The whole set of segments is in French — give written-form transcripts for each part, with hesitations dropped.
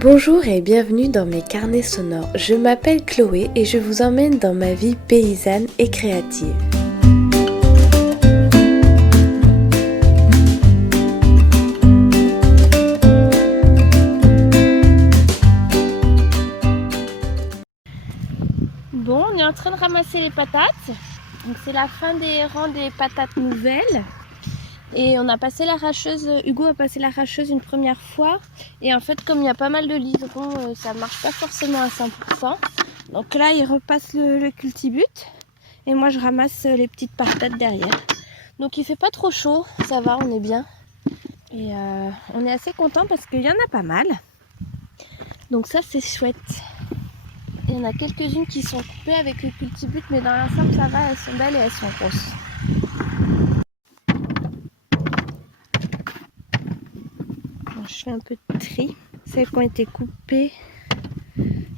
Bonjour et bienvenue dans mes carnets sonores. Je m'appelle Chloé et je vous emmène dans ma vie paysanne et créative. Bon, on est en train de ramasser les patates. Donc c'est la fin des rangs des patates nouvelles. Et on a passé l'arracheuse, Hugo a passé l'arracheuse une première fois. Et en fait, comme il y a pas mal de liserons, ça marche pas forcément à 100%. Donc là, il repasse le cultibute. Et moi, je ramasse les petites patates derrière. Donc il fait pas trop chaud, ça va, on est bien. Et on est assez content parce qu'il y en a pas mal. Donc ça, c'est chouette. Il y en a quelques-unes qui sont coupées avec le cultibute, mais dans l'ensemble, ça va, elles sont belles et elles sont grosses. Je fais un peu de tri. Celles qui ont été coupées,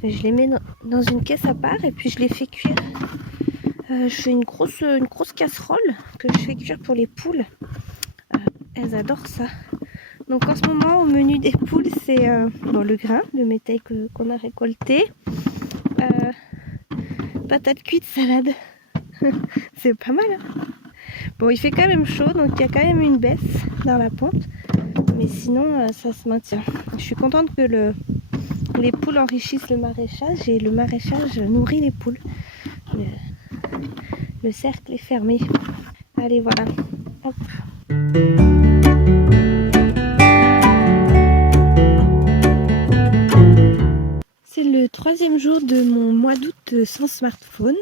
je les mets dans une caisse à part et puis je les fais cuire. Je fais une grosse casserole que je fais cuire pour les poules. Elles adorent ça. Donc en ce moment, au menu des poules, c'est le grain, le métail qu'on a récolté. Patates cuites, salade. C'est pas mal, hein. Bon, il fait quand même chaud, donc il y a quand même une baisse dans la pente. Mais sinon, ça se maintient. Je suis contente que les poules enrichissent le maraîchage et le maraîchage nourrit les poules. Le cercle est fermé. Allez, voilà. Hop. C'est le 3e jour de mon mois d'août sans smartphone.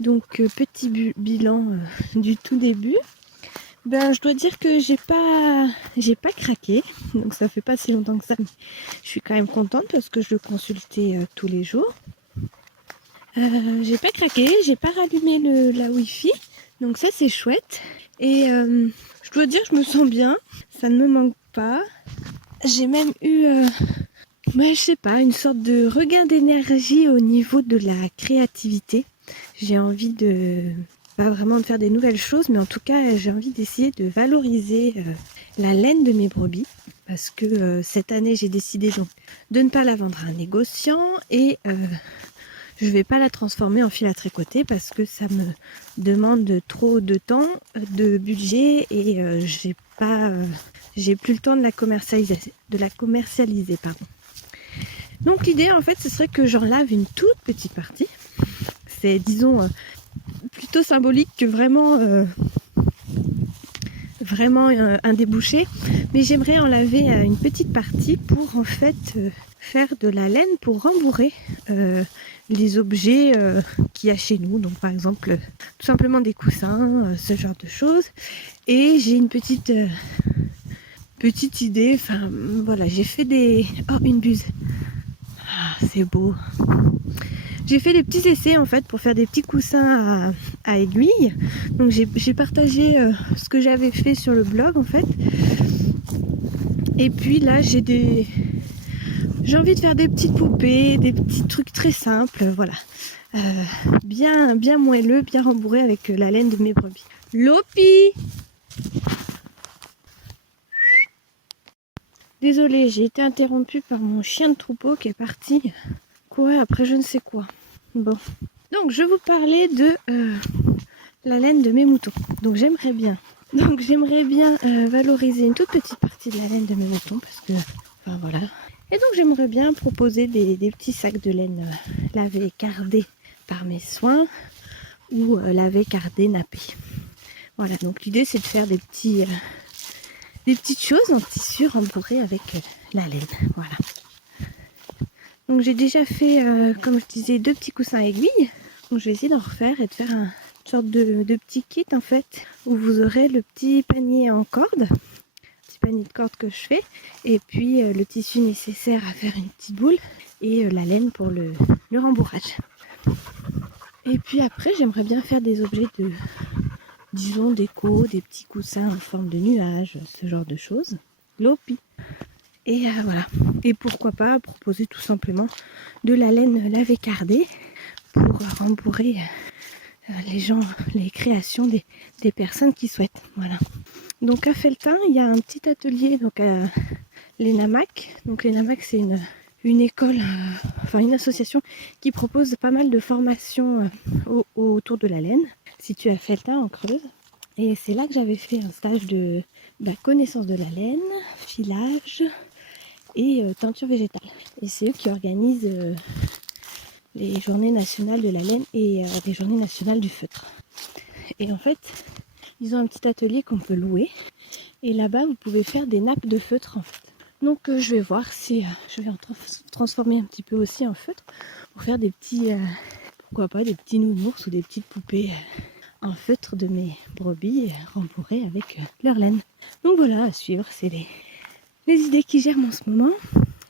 Donc, petit bilan du tout début. Je dois dire que j'ai pas craqué, donc ça fait pas si longtemps que ça, mais je suis quand même contente parce que je le consultais tous les jours. J'ai pas craqué, j'ai pas rallumé la wifi, donc ça c'est chouette. Et je dois dire que je me sens bien, ça ne me manque pas. J'ai même eu, je sais pas, une sorte de regain d'énergie au niveau de la créativité. J'ai envie pas vraiment de faire des nouvelles choses, mais en tout cas j'ai envie d'essayer de valoriser la laine de mes brebis, parce que cette année j'ai décidé donc de ne pas la vendre à un négociant et je vais pas la transformer en fil à tricoter parce que ça me demande trop de temps, de budget et j'ai plus le temps de la commercialiser, pardon. Donc l'idée en fait ce serait que j'en lave une toute petite partie. C'est disons plutôt symbolique que vraiment un débouché, mais j'aimerais en laver une petite partie pour en fait faire de la laine pour rembourrer les objets qu'il y a chez nous, donc par exemple tout simplement des coussins, ce genre de choses. Et j'ai une petite idée, enfin voilà, j'ai fait une buse, c'est beau. J'ai fait des petits essais en fait pour faire des petits coussins à aiguilles. Donc j'ai partagé ce que j'avais fait sur le blog en fait. Et puis là j'ai envie de faire des petites poupées, des petits trucs très simples, voilà. Bien moelleux, bien rembourré avec la laine de mes brebis. Lopi! Désolée, j'ai été interrompue par mon chien de troupeau qui est parti courir après je ne sais quoi. Bon, donc je vous parlais de la laine de mes moutons. Donc j'aimerais bien valoriser une toute petite partie de la laine de mes moutons parce que, enfin voilà. Et donc j'aimerais bien proposer des petits sacs de laine lavés, cardés par mes soins ou lavés, cardés, nappés. Voilà, donc l'idée c'est de faire des petites choses en tissu rembourré avec la laine. Voilà. Donc j'ai déjà fait, comme je disais, 2 petits coussins à aiguilles. Donc je vais essayer d'en refaire et de faire une sorte de petit kit en fait, où vous aurez le petit panier en corde, petit panier de corde que je fais, et puis le tissu nécessaire à faire une petite boule, et la laine pour le rembourrage. Et puis après j'aimerais bien faire des objets disons déco, des petits coussins en forme de nuage, ce genre de choses. Lopi. Et voilà. Et pourquoi pas proposer tout simplement de la laine lavée cardée pour rembourrer les créations des personnes qui souhaitent. Voilà. Donc à Felletin, il y a un petit atelier donc à l'ENAMAC. Donc l'ENAMAC c'est une école, enfin une association qui propose pas mal de formations autour de la laine, située à Felletin en Creuse. Et c'est là que j'avais fait un stage de la connaissance de la laine, filage et teinture végétale. Et c'est eux qui organisent les journées nationales de la laine et les journées nationales du feutre. Et en fait, ils ont un petit atelier qu'on peut louer. Et là-bas, vous pouvez faire des nappes de feutre en fait. Donc je vais voir si je vais en transformer un petit peu aussi en feutre pour faire des petits, pourquoi pas, des petits nounours ou des petites poupées en feutre de mes brebis rembourrées avec leur laine. Donc voilà, à suivre, c'est les idées qui germent en ce moment.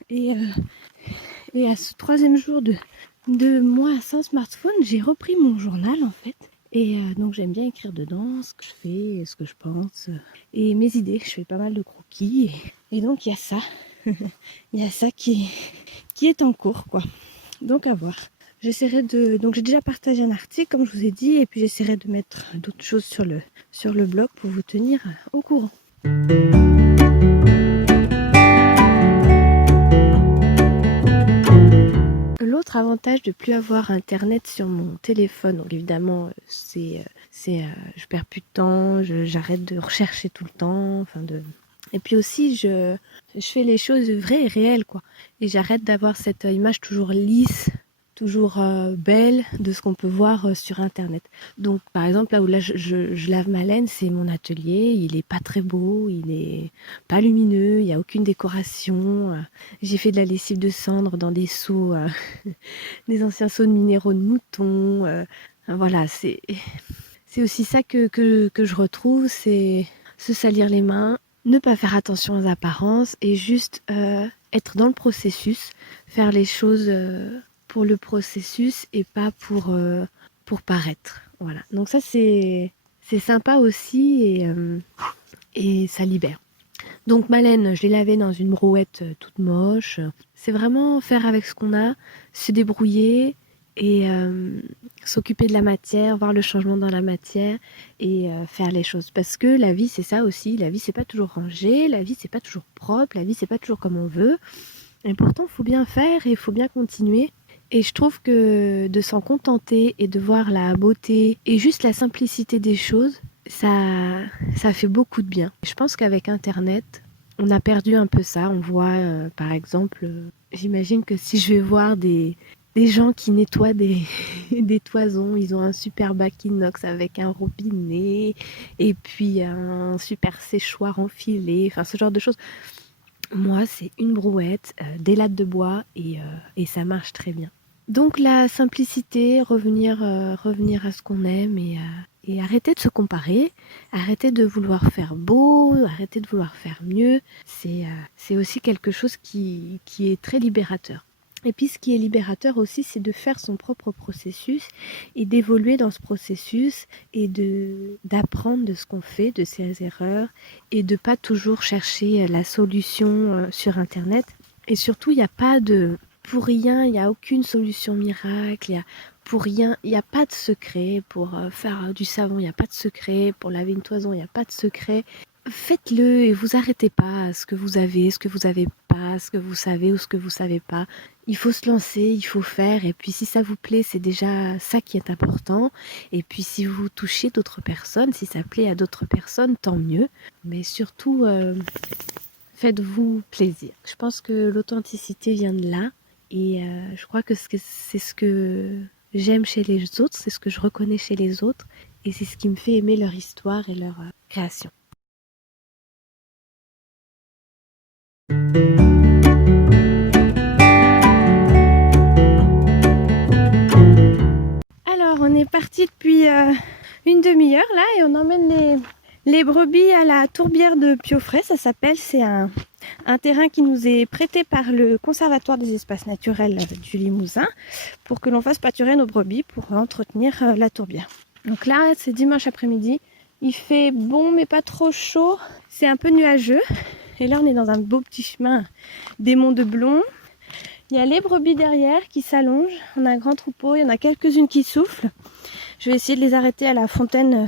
Et à ce 3e jour de mois sans smartphone, j'ai repris mon journal en fait. Et donc j'aime bien écrire dedans ce que je fais, ce que je pense et mes idées. Je fais pas mal de croquis et donc il y a ça. Il y a ça qui est en cours quoi. Donc à voir. J'essaierai donc j'ai déjà partagé un article comme je vous ai dit et puis j'essaierai de mettre d'autres choses sur le blog pour vous tenir au courant. L'autre avantage de plus avoir internet sur mon téléphone, donc évidemment je perds plus de temps, j'arrête de rechercher tout le temps, et puis aussi je fais les choses vraies et réelles quoi, et j'arrête d'avoir cette image toujours lisse, toujours belle de ce qu'on peut voir sur internet. Donc par exemple là où je lave ma laine, c'est mon atelier, il est pas très beau, il est pas lumineux, il y a aucune décoration. J'ai fait de la lessive de cendre dans des seaux, des anciens seaux de minéraux de mouton. Voilà, c'est aussi ça que je retrouve, c'est se salir les mains, ne pas faire attention aux apparences et juste être dans le processus, faire les choses pour le processus et pas pour paraître. Voilà. Donc ça c'est sympa aussi et ça libère. Donc ma laine, je l'ai lavée dans une brouette toute moche. C'est vraiment faire avec ce qu'on a, se débrouiller et s'occuper de la matière, voir le changement dans la matière et faire les choses. Parce que la vie c'est ça aussi, la vie c'est pas toujours rangé, la vie c'est pas toujours propre, la vie c'est pas toujours comme on veut. Et pourtant il faut bien faire et il faut bien continuer. Et je trouve que de s'en contenter et de voir la beauté et juste la simplicité des choses, ça fait beaucoup de bien. Je pense qu'avec Internet, on a perdu un peu ça. On voit, par exemple, j'imagine que si je vais voir des gens qui nettoient des toisons, ils ont un super bac inox avec un robinet et puis un super séchoir enfilé, enfin ce genre de choses. Moi, c'est une brouette, des lattes de bois et ça marche très bien. Donc la simplicité, revenir à ce qu'on aime et arrêter de se comparer, arrêter de vouloir faire beau, arrêter de vouloir faire mieux, c'est aussi quelque chose qui est très libérateur. Et puis ce qui est libérateur aussi, c'est de faire son propre processus et d'évoluer dans ce processus et d'apprendre de ce qu'on fait, de ses erreurs et de pas toujours chercher la solution sur Internet. Et surtout, il n'y a pas de... Pour rien, il n'y a aucune solution miracle, pour rien, il n'y a pas de secret. Pour faire du savon, il n'y a pas de secret. Pour laver une toison, il n'y a pas de secret. Faites-le et vous arrêtez pas à ce que vous avez, ce que vous n'avez pas, ce que vous savez ou ce que vous savez pas. Il faut se lancer, il faut faire, et puis si ça vous plaît, c'est déjà ça qui est important. Et puis si vous touchez d'autres personnes, si ça plaît à d'autres personnes, tant mieux. Mais surtout, faites-vous plaisir. Je pense que l'authenticité vient de là, et je crois que c'est ce que j'aime chez les autres, c'est ce que je reconnais chez les autres, et c'est ce qui me fait aimer leur histoire et leur création. Alors, on est parti depuis une demi-heure là et on emmène les brebis à la tourbière de Piofray, ça s'appelle. C'est un terrain qui nous est prêté par le Conservatoire des espaces naturels du Limousin pour que l'on fasse pâturer nos brebis pour entretenir la tourbière. Donc là, c'est dimanche après-midi. Il fait bon mais pas trop chaud. C'est un peu nuageux. Et là, on est dans un beau petit chemin des monts de Blon. Il y a les brebis derrière qui s'allongent. On a un grand troupeau. Il y en a quelques-unes qui soufflent. Je vais essayer de les arrêter à la fontaine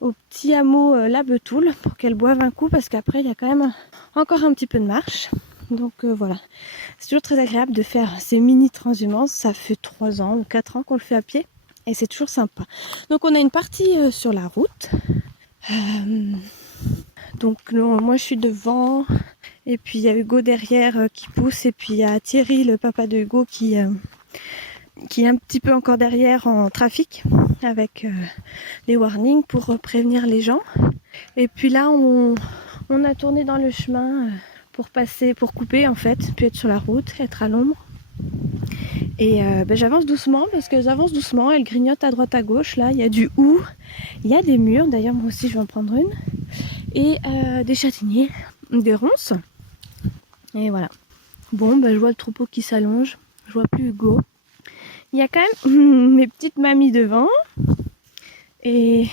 au petit hameau La Betoule pour qu'elles boivent un coup parce qu'après, il y a quand même encore un petit peu de marche. Donc voilà, c'est toujours très agréable de faire ces mini transhumances. Ça fait 3 ans ou 4 ans qu'on le fait à pied et c'est toujours sympa. Donc on a une partie sur la route. Donc moi je suis devant et puis il y a Hugo derrière qui pousse et puis il y a Thierry, le papa de Hugo, qui est un petit peu encore derrière en trafic avec les warnings pour prévenir les gens. Et puis là on a tourné dans le chemin pour passer, pour couper en fait, puis être sur la route, être à l'ombre. Et j'avance doucement parce que j'avance doucement, elle grignote à droite à gauche. Là il y a du hou, il y a des murs, d'ailleurs moi aussi je vais en prendre une, et des châtaigniers, des ronces. Et voilà. Bon, je vois le troupeau qui s'allonge, je vois plus Hugo. Il y a quand même mes petites mamies devant et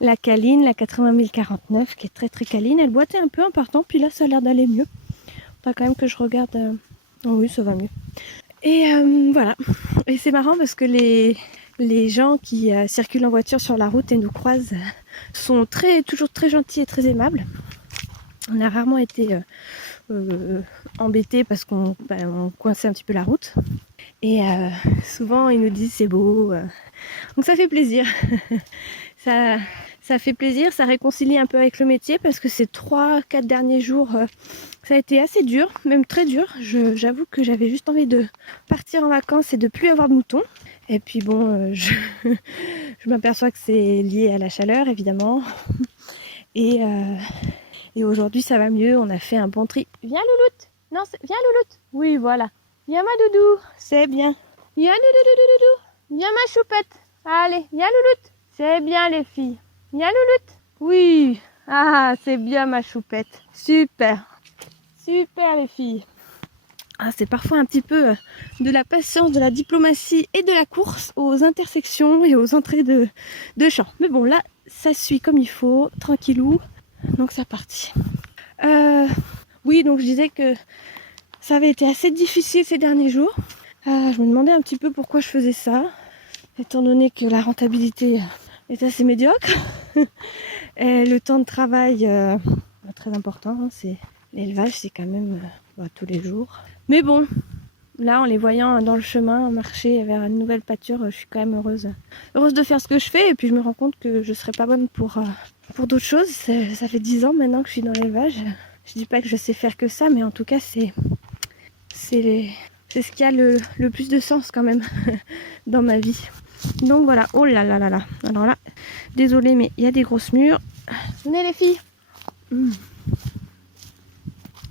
la câline, la 80 049 qui est très très câline. Elle boitait un peu en partant, puis là ça a l'air d'aller mieux. Faudra quand même que je regarde. Oh oui, ça va mieux. Et voilà. Et c'est marrant parce que les gens qui circulent en voiture sur la route et nous croisent sont toujours très gentils et très aimables. On a rarement été embêtés parce qu'on coinçait un petit peu la route. Et souvent ils nous disent c'est beau. Donc ça fait plaisir. ça fait plaisir, ça réconcilie un peu avec le métier parce que ces 3-4 derniers jours, ça a été assez dur, même très dur. J'avoue que j'avais juste envie de partir en vacances et de plus avoir de moutons. Et puis bon, je m'aperçois que c'est lié à la chaleur évidemment. Et aujourd'hui ça va mieux, on a fait un bon tri. Viens Louloute. Non, viens Louloute. Oui, voilà. Viens ma doudou, c'est bien. Viens doudou. Viens ma choupette. Allez, viens Louloute. C'est bien les filles. Viens Louloute. Oui. Ah, c'est bien ma choupette. Super. Super les filles. Ah, c'est parfois un petit peu de la patience, de la diplomatie et de la course aux intersections et aux entrées de champs. Mais bon, là, ça suit comme il faut, tranquillou. Donc ça partit. Oui, donc je disais que ça avait été assez difficile ces derniers jours. Je me demandais un petit peu pourquoi je faisais ça, étant donné que la rentabilité est assez médiocre. Et le temps de travail très important, hein, c'est l'élevage, c'est quand même tous les jours. Mais bon, là en les voyant dans le chemin marcher vers une nouvelle pâture, je suis quand même heureuse de faire ce que je fais. Et puis je me rends compte que je serais pas bonne pour d'autres choses. Ça fait 10 ans maintenant que je suis dans l'élevage. Je dis pas que je sais faire que ça, mais en tout cas c'est ce qui a le plus de sens quand même dans ma vie. Donc voilà, oh là là là là. Alors là, désolée mais il y a des grosses murs. Venez les filles.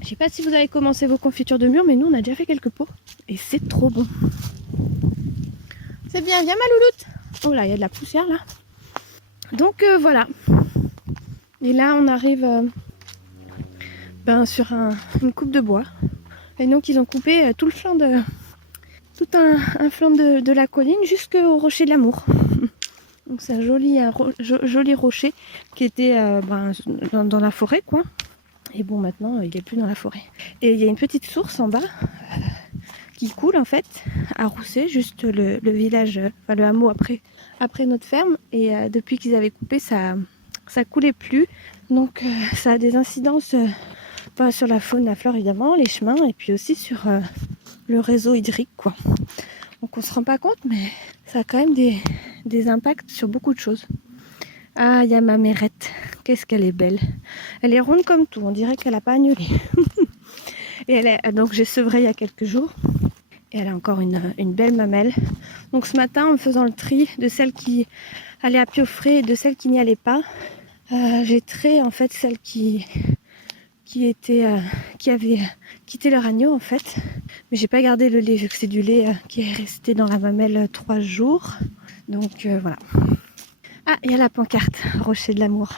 Je sais pas si vous avez commencé vos confitures de mûres, mais nous on a déjà fait quelques pots. Et c'est trop bon. C'est bien, viens ma louloute. Oh là, il y a de la poussière là. Donc voilà. Et là on arrive sur une coupe de bois. Et donc ils ont coupé tout un flanc de la colline jusqu'au rocher de l'amour. Donc c'est un joli rocher qui était dans la forêt quoi. Et bon maintenant il est plus dans la forêt. Et il y a une petite source en bas qui coule en fait à Rousset, juste le village, le hameau après notre ferme. Et depuis qu'ils avaient coupé ça coulait plus. Donc ça a des incidences sur la faune, la flore évidemment, les chemins et puis aussi sur le réseau hydrique quoi. Donc on se rend pas compte mais ça a quand même des impacts sur beaucoup de choses. Ah, il y a ma mérette, qu'est-ce qu'elle est belle. Elle est ronde comme tout, on dirait qu'elle a pas agnolé. Et donc j'ai sevré il y a quelques jours et elle a encore une belle mamelle. Donc ce matin en faisant le tri de celles qui allaient à pied frais et de celles qui n'y allaient pas, j'ai trait en fait celles qui avaient quitté leur agneau en fait, mais j'ai pas gardé le lait vu que c'est du lait qui est resté dans la mamelle 3 jours. Donc voilà. Ah, il y a la pancarte Rocher de l'amour.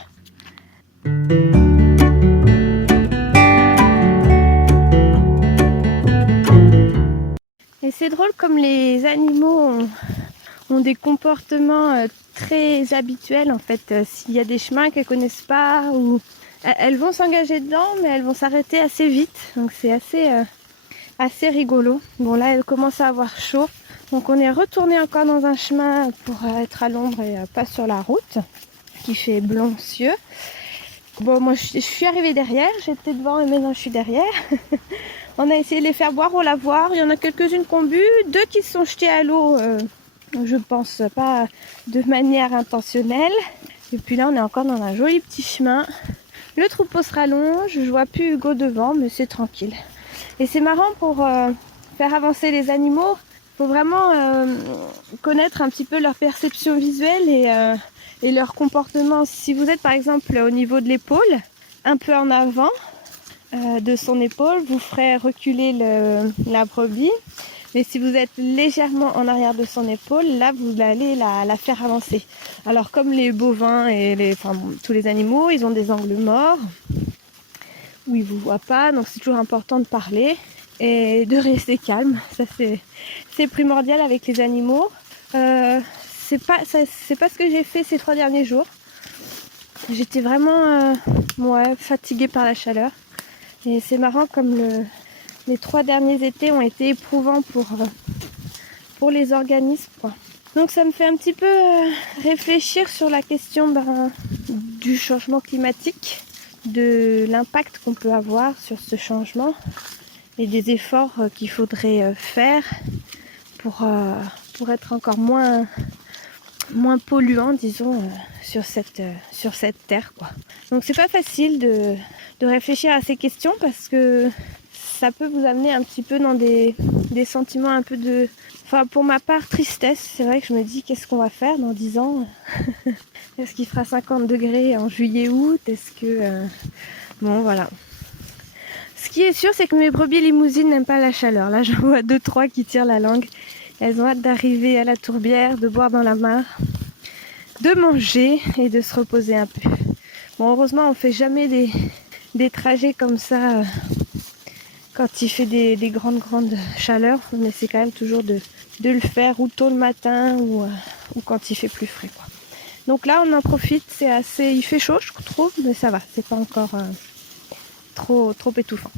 Et c'est drôle comme les animaux ont des comportements très habituels en fait. S'il y a des chemins qu'elles connaissent pas, ou elles vont s'engager dedans mais elles vont s'arrêter assez vite. Donc c'est assez rigolo. Bon là elle commence à avoir chaud. Donc on est retourné encore dans un chemin pour être à l'ombre et pas sur la route qui fait blanc cieux. Bon, moi je suis arrivée derrière, j'étais devant et maintenant je suis derrière. On a essayé de les faire boire au lavoir. Il y en a quelques-unes qui ont bu, 2 qui se sont jetées à l'eau, je pense pas de manière intentionnelle. Et puis là, on est encore dans un joli petit chemin. Le troupeau se rallonge, je vois plus Hugo devant, mais c'est tranquille. Et c'est marrant pour faire avancer les animaux. Il faut vraiment connaître un petit peu leur perception visuelle et leur comportement. Si vous êtes par exemple au niveau de l'épaule, un peu en avant de son épaule, vous ferez reculer la brebis. Mais si vous êtes légèrement en arrière de son épaule, là vous allez la faire avancer. Alors comme les bovins et tous les animaux, ils ont des angles morts où ils ne vous voient pas, donc c'est toujours important de parler et de rester calme. Ça c'est primordial avec les animaux. C'est pas ce que j'ai fait ces 3 derniers jours. J'étais vraiment fatiguée par la chaleur. Et c'est marrant comme les 3 derniers étés ont été éprouvants pour les organismes, quoi. Donc ça me fait un petit peu réfléchir sur la question du changement climatique, de l'impact qu'on peut avoir sur ce changement et des efforts qu'il faudrait faire pour être encore moins polluant, disons, sur cette terre, quoi. Donc c'est pas facile de réfléchir à ces questions parce que ça peut vous amener un petit peu dans des sentiments un peu de... Enfin, pour ma part, tristesse. C'est vrai que je me dis, qu'est-ce qu'on va faire dans 10 ans? Est-ce qu'il fera 50 degrés en juillet-août? Est-ce que... Bon, voilà. Ce qui est sûr, c'est que mes brebis limousines n'aiment pas la chaleur. Là, j'en vois 2-3 qui tirent la langue. Elles ont hâte d'arriver à la tourbière, de boire dans la mare, de manger et de se reposer un peu. Bon, heureusement, on fait jamais des trajets comme ça quand il fait des grandes chaleurs. On essaie quand même toujours de le faire ou tôt le matin ou quand il fait plus frais, quoi. Donc là, on en profite. Il fait chaud, je trouve, mais ça va. C'est pas encore trop étouffant.